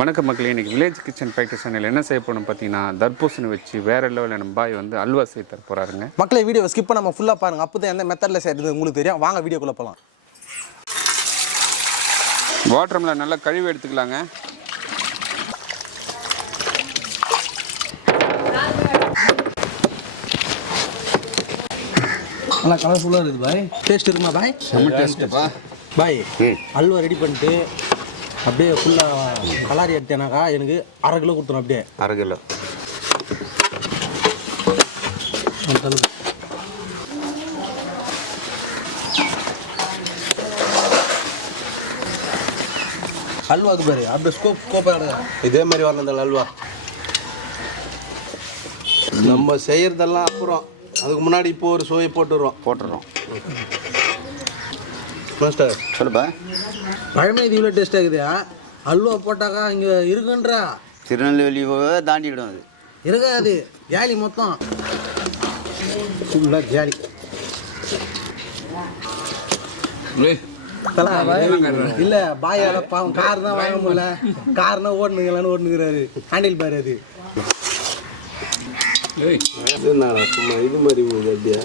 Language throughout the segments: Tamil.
வணக்கம் மக்களே, இன்றைக்கி வில்லேஜ் கிச்சன் ஃபேக்டரி சேனல் என்ன செய்ய போகணும் பார்த்தீங்கன்னா, தர்பூசணி வச்சு வேறு லெவலில் நம்ம பாய் வந்து அல்வா செய்ய தர போகிறாருங்க. மக்களே வீடியோவை ஸ்கிப் பண்ணாமல் ஃபுல்லாக பாருங்கள், அப்போ தான் எந்த மெத்தடில் செய்கிறது உங்களுக்கு தெரியும். வாங்க வீடியோக்குள்ளே போகலாம். வாட்டரில் நல்லா கழுவி எடுத்துக்கலாங்க. நல்லா கலர்ஃபுல்லாக இருக்குது பாய். டேஸ்ட் இருக்குமா பாய்? ரொம்ப டேஸ்ட்டுப்பா பாய். அல்வா ரெடி பண்ணிட்டு அப்படியே ஃபுல்லாக கலாரி எடுத்தேனாக்கா எனக்கு அரை கிலோ கொடுத்துரும். அப்படியே அரை கிலோ அல்வாக்கு பாரு. அப்படியே ஸ்கோப்பாக இதே மாதிரி வரணும் இந்த அல்வா. நம்ம செய்கிறதெல்லாம் அப்புறம், அதுக்கு முன்னாடி இப்போ ஒரு சுவையை போட்டுடுறோம். மாஸ்டர் சொல்லுப்பா. பழமே இது இவ்வளோ டேஸ்ட்டாக இருக்குது. அல்வா போட்டாக்கா இங்கே இருக்குன்றா திருநெல்வேலி தாண்டிவிடும். அது இருக்காது. ஜாலி மொத்தம் ஃபுல்லாக ஜாலி. இல்லை பாயால பாவம் கார் தான் வாங்க முடியல. கார்னா ஓட்டுனுங்கிறாரு. ஹேண்டில் பாரு அது. சும்மா இது மாதிரி அப்படியா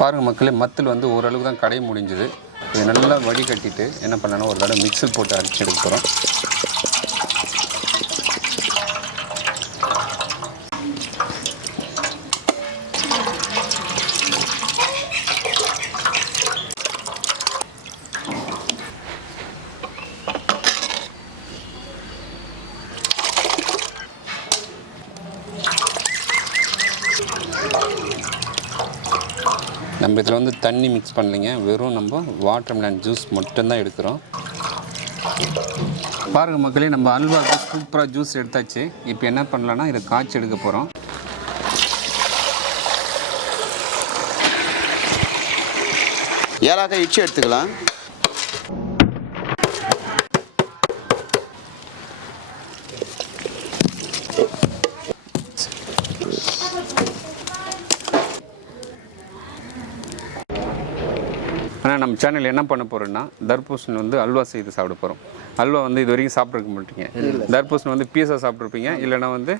பாருங்கள் மக்களே, மத்தில் வந்து ஓரளவுக்கு தான் கடைய முடிஞ்சுது. இது நல்லா வடிகட்டிட்டு என்ன பண்ணணும், ஒரு தடவை மிக்ஸில் போட்டு அரைச்சி எடுக்க போகிறோம். நம்ம இதில் வந்து தண்ணி மிக்ஸ் பண்ணலைங்க, வெறும் நம்ம வாட்டர்மெலன் ஜூஸ் மட்டும்தான் எடுக்கிறோம். பாருங்கள் மக்களே, நம்ம அல்வாவுக்கு சூப்பராக ஜூஸ் எடுத்தாச்சு. இப்போ என்ன பண்ணலான்னா இதை காய்ச்சி எடுக்க போகிறோம். ஏலாக்காய் இடிச்சு எடுத்துக்கலாம். ஆனால் நம்ம சேனல் என்ன பண்ண போகிறோன்னா, தர்பூசணி வந்து அல்வா செய்து சாப்பிட போகிறோம். அல்வா வந்து இது வரைக்கும் சாப்பிட்ருக்க மாட்டீங்க. தர்பூசணி வந்து பீஸா சாப்பிட்ருப்பீங்க, இல்லைனா வந்து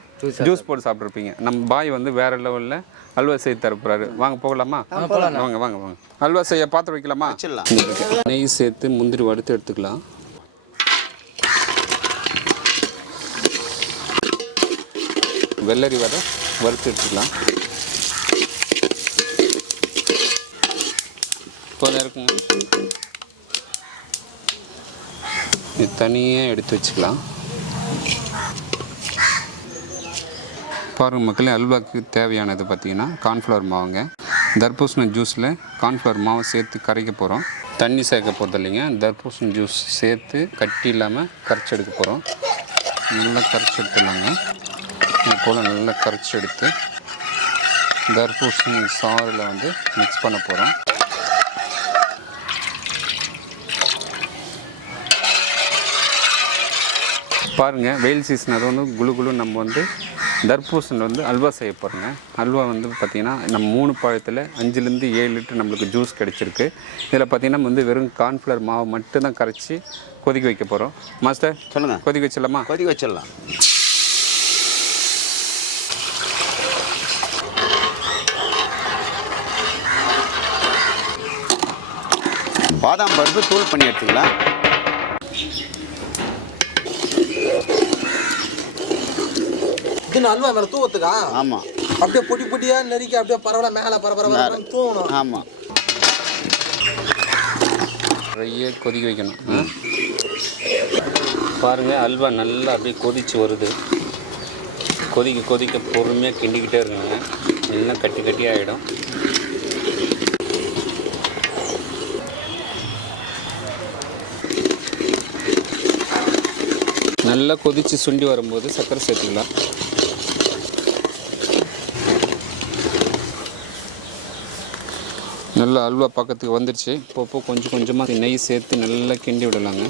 ஜூஸ் போட்டு சாப்பிட்ருப்பீங்க. நம்ம பாய் வந்து வேறு லெவலில் அல்வா செய்து தரப்போறாரு. வாங்க போகலாமா? வாங்க வாங்க வாங்க. அல்வா செய்ய பாத்திரம் வைக்கலாமா? நெய் சேர்த்து முந்திரி வறுத்து எடுத்துக்கலாம். வெள்ளரி வறுத்து எடுத்துக்கலாம். போதும் இருக்குங்க. இது தனியாக எடுத்து வச்சுக்கலாம். பாருங்கள் மக்களே, அல்வாவுக்கு தேவையானது பார்த்திங்கன்னா கார்ன்ஃப்ளவர் மாவுங்க. தர்பூசணி ஜூஸில் கார்ன்ஃப்ளவர் மாவை சேர்த்து கரைக்க போகிறோம். தண்ணி சேர்க்க போகிறது இல்லைங்க, தர்பூசணி ஜூஸ் சேர்த்து கட்டி இல்லாமல் கரைச்சி எடுக்க போகிறோம். நல்லா கரைச்சி எடுத்துடலாங்க. இது போல் நல்லா கரைச்சி எடுத்து தர்பூசணி சாறில் வந்து மிக்ஸ் பண்ண போகிறோம். பாருங்கள், வெயில் சீசன் அது வந்து குழு நம்ம வந்து தர்பூசணி வந்து அல்வா செய்ய போகிறோங்க. அல்வா வந்து பார்த்திங்கன்னா நம்ம 3 பழத்தில் 5லேருந்து 7 லிட்டர் நம்மளுக்கு ஜூஸ் கிடச்சிருக்கு. இதில் பார்த்திங்கன்னா வந்து வெறும் கார்ன்ஃப்ளவர் மாவு மட்டும் தான் கரைச்சி கொதிக்க வைக்க போகிறோம். மாஸ்டர் சொல்லுங்கள், கொதிக்க வச்சிடலாமா? கொதிக்க வச்சிடலாம். பாதாம் பருப்பு தூள் பண்ணி எடுத்துக்கலாம். இது அல்வா மேலே தூவத்துக்கா? ஆமாம். அப்படியே பொடி பொடியாக நெருக்கி அப்படியே பரவாயில்ல மேலே பரபரப்பு தூவணும். ஆமாம். நிறைய கொதிக்க வைக்கணும். பாருங்கள், அல்வா நல்லா அப்படியே கொதிச்சு வருது. கொதிக்க கொதிக்க பொறுமையாக கிண்டிக்கிட்டே இருக்காங்க, இல்லைன்னா கட்டி கட்டி ஆகிடும். நல்லா கொதித்து சுண்டி வரும்போது சர்க்கரை சேர்த்துக்கலாம். நல்லா அல்வா பக்கத்துக்கு வந்துடுச்சு. இப்போ கொஞ்சம் கொஞ்சமாக நெய் சேர்த்து நல்லா கிண்டி விடலாங்க.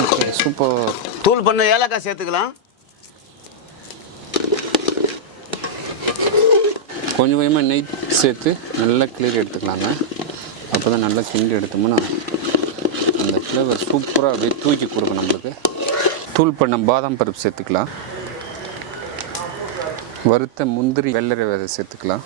Okay, super. தூள் பண்ண ஏலக்காய் சேர்த்துக்கலாம். கொஞ்சம் கொஞ்சமாக நெய் சேர்த்து நல்லா கிளறி எடுத்துக்கலாங்க. அப்போ தான் நல்லா கிண்டி எடுத்தோம்னா அந்த ஃப்ளேவர் சூப்பராக அப்படியே தூக்கி கொடுக்கும் நம்மளுக்கு. தூள் பண்ண பாதாம் பருப்பு சேர்த்துக்கலாம். வறுத்த முந்திரி வெள்ளரி விதை சேர்த்துக்கலாம்.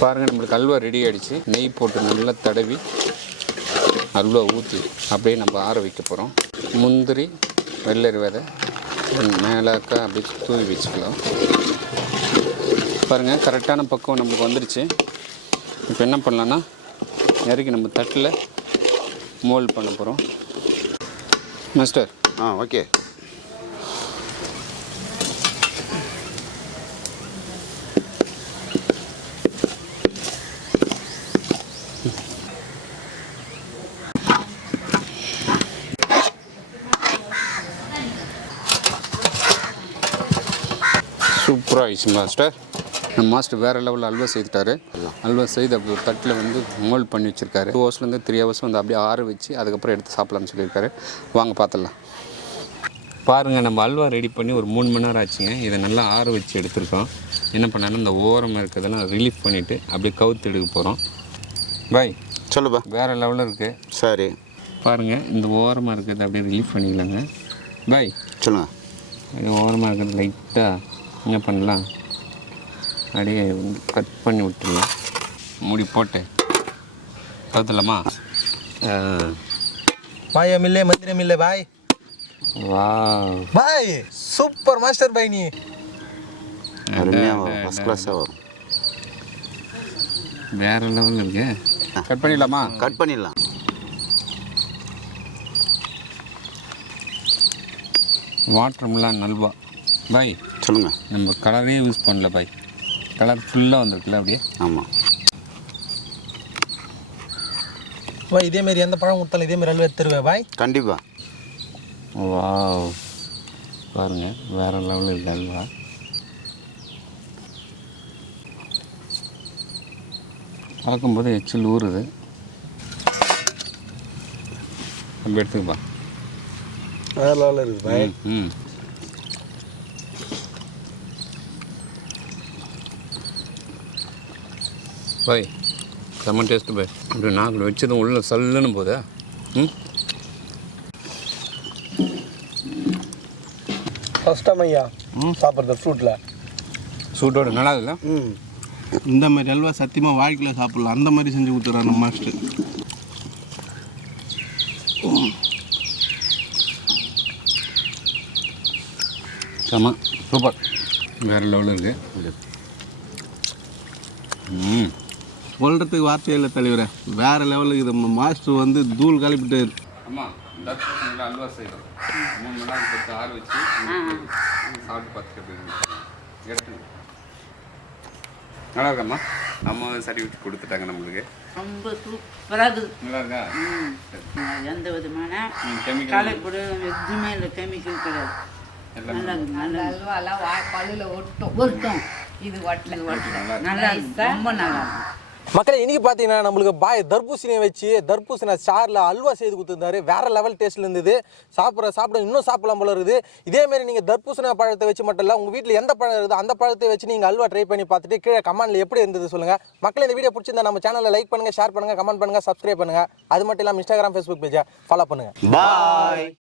பாருங்கள், நம்மளுக்கு அல்வா ரெடி ஆகிடுச்சு. நெய் போட்டு நல்லா தடவி அல்வா ஊற்றி அப்படியே நம்ம ஆற வைக்க போகிறோம். முந்திரி வெள்ளரி விதை மேலாக்கா அப்படியே தூவி வச்சுக்கலாம். பாருங்கள், கரெக்டான பக்குவம் நம்மளுக்கு வந்துடுச்சு. இப்போ என்ன பண்ணலான்னா இறக்கி நம்ம தட்டில் மோல்ட் பண்ண போகிறோம். மாஸ்டர். ஓகே. சூப்பராக ஆயிடுச்சு மாஸ்டர். நம்ம மாஸ்டர் வேறு லெவலில் அல்வா செய்துட்டாரு. அல்வா செய்து அப்படி ஒரு தட்டில் வந்து மோல்ட் பண்ணி வச்சுருக்காரு. 2 ஹவர்ஸ்லேருந்து 3 ஹவர்ஸ் வந்து அப்படியே ஆற வச்சு அதுக்கப்புறம் எடுத்து சாப்பிட்லான்னு சொல்லியிருக்காரு. வாங்க பார்த்துடலாம். பாருங்கள், நம்ம அல்வா ரெடி பண்ணி ஒரு 3 மணி நேரம் ஆச்சுங்க. இதை நல்லா ஆற வச்சு எடுத்துருக்கோம். என்ன பண்ணாலும் இந்த ஓரமாக இருக்கிறதெல்லாம் ரிலீஃப் பண்ணிவிட்டு அப்படியே கவுத்து எடுக்க போகிறோம். பாய் சொல்லுப்பா. வேறு லெவலில் இருக்குது. சரி, பாருங்கள், இந்த ஓரமாக இருக்கிறது அப்படியே ரிலீஃப் பண்ணிக்கலாங்க. பாய் சொல்லுங்கள். அப்படியே ஓரமாக இருக்கிறது லைட்டாக என்ன பண்ணலாம், அப்படியே கட் பண்ணி விட்டுருலாம். மூடி போட்டு கவுத்துலாமா? பாயா மில்லே மந்திர மில்லே பாய். வா பாய், சூப்பர் மாஸ்டர் பாய். நீ அருமையாக ஃபஸ்ட் கிளாஸாக வரும். வேற லெவலில் இருக்கு. கட் பண்ணிடலாமா? கட் பண்ணிடலாம். Water Milan halwa. பாய் சொல்லுங்கள். நம்ம கலரே யூஸ் பண்ணல பாய், கலர் ஃபுல்லாக வந்துருக்குல்ல அப்படியே. ஆமாம் பாய், இதேமாரி எந்த பழம் கொடுத்தாலும் இதேமாரி அல்வா தருவேன் பாய். கண்டிப்பாக. வாவ், பாருங்கள் வேறு லெவலில் இருக்குது அல்வா. பார்க்கும்போது எச்சில் ஊறுது. நம்ம எடுத்துக்கப்பா. வேறு லெவலில் இருக்குது பாய். ம் பாய், செம்ம டேஸ்ட்டு பாய். அப்படி நாக்கில் வச்சதும் உள்ள சல்லுன்னு போதா. ஃபஸ்ட் டைம் ஐயா சாப்பிட்றது ஃப்ரூட்டில். சூட்டோட நல்லா இருக்குல்ல? இந்த மாதிரி அல்வா சத்தியமாக வாழ்க்கையில் சாப்பிட்லாம். அந்த மாதிரி செஞ்சு கொடுத்துட்றாரு நம்ம மாஸ்டர். செம்ம சூப்பர், வேறு லெவலில் இருக்குது. சொல்கிறதுக்கு வார்த்தையே இல்லை தலைவரை. வேறு லெவலுக்கு நம்ம மாஸ்டர் வந்து தூள் கலப்பிட்டார். அம்மா, தர்பூசணியில் அல்வா செய்கிறோம். 3 மணி நேரம் கொடுத்து ஆற வச்சு சாப்பிட்டு பார்த்துட்டு எடுத்துங்க. நல்லா இருக்கம்மா. அம்மா சர்டிஃபிகேட் கொடுத்துட்டாங்க நம்மளுக்கு. ரொம்ப சூப்பராக இருக்குது. நல்லா இருக்கா? எந்த விதமான கெமிக்கல் கலைப்பொடி எதுவுமே இல்லை, கெமிக்கல் கிடையாது. நல்லா இருக்குது. நல்லா அல்வாலாம் பல்லில் ஒட்டும். ஒட்டும். இது ஒட்டல நல்லா இருக்குது, ரொம்ப நல்லா இருக்குது. மக்களே இன்னைக்கு பார்த்தீங்கன்னா நம்மளுக்கு பாய் தர்பூசணியை வச்சு தர்பூசணி சாரில் அல்வா செய்து கொடுத்துருந்தாரு. வேற லெவல் டேஸ்ட்ல இருந்தது. சாப்பிட இன்னும் சாப்பிடலாம் போல இருக்குது. இதேமாரி நீங்கள் தர்பூசணி பழத்தை வச்சு மட்டும் இல்லை, உங்கள் வீட்டில் எந்த பழம் இருக்குது அந்த பழத்தை வச்சு நீங்கள் அல்வா ட்ரை பண்ணி பார்த்துட்டு கீழே கமெண்ட்ல எப்படி இருந்தது சொல்லுங்கள். மக்களே இந்த வீடியோ பிடிச்சிருந்தா நம்ம சேனலில் லைக் பண்ணுங்கள், ஷேர் பண்ணுங்கள், கமெண்ட் பண்ணுங்கள், சப்ஸ்கிரைப் பண்ணுங்கள். அது மட்டும் இல்லாமல் இன்ஸ்டாகிராம், ஃபேஸ்புக் பேஜை ஃபாலோ பண்ணுங்கள். பாய்.